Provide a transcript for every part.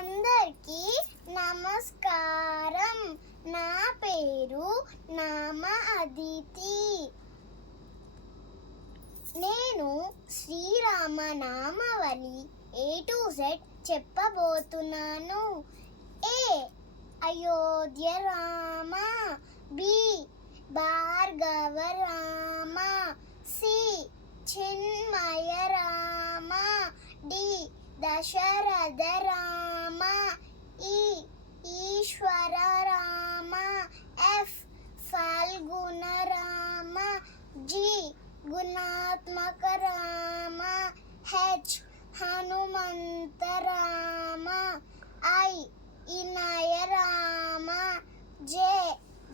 అందరికీ నమస్కారం. నా పేరు నామ అదితి. నేను శ్రీరామ నామావళి A to Z చెప్పబోతున్నాను. A. Ayodhya Rama. B. Bhargava Rama. C. Chinmaya Rama. D. Dasharatha Rama. E. Eshwara Rama. F. Phalguna Rama. G. గుణాత్మక Rama. H. Hanumantha Rama. I. Inaya Rama. J.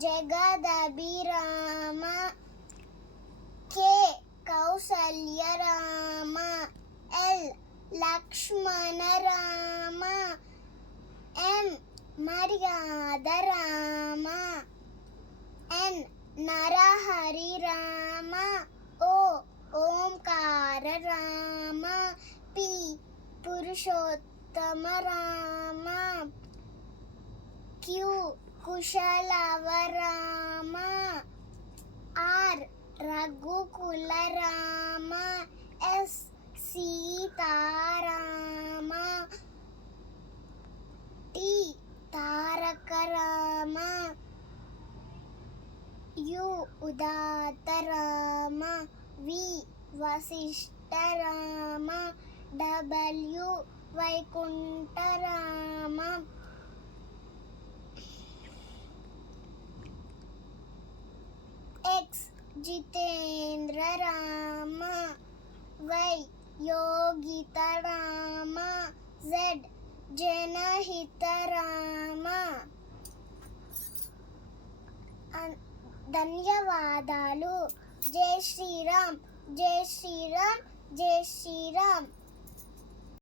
జగదభిరామ. K. Kaushalya Rama. L. Lakshmana Rama. M. మర్యాద రామ. N. నరహరి రామ. O. ఓంకార Rama. P. Purushottama Rama. Q. Kushalava Rama. R. రఘుకుల Rama. S. Sitarama. T. Taraka Rama. U. ఉదాత Rama. V. Vashishtha Rama. W. Vaikuntha Rama. X. Jitendra Rama. Y. Yogita Rama. Z. జనహిత Rama. ధన్యవాదాలు. జై శ్రీరామ్, జై శ్రీరామ్, జై శ్రీరామ్.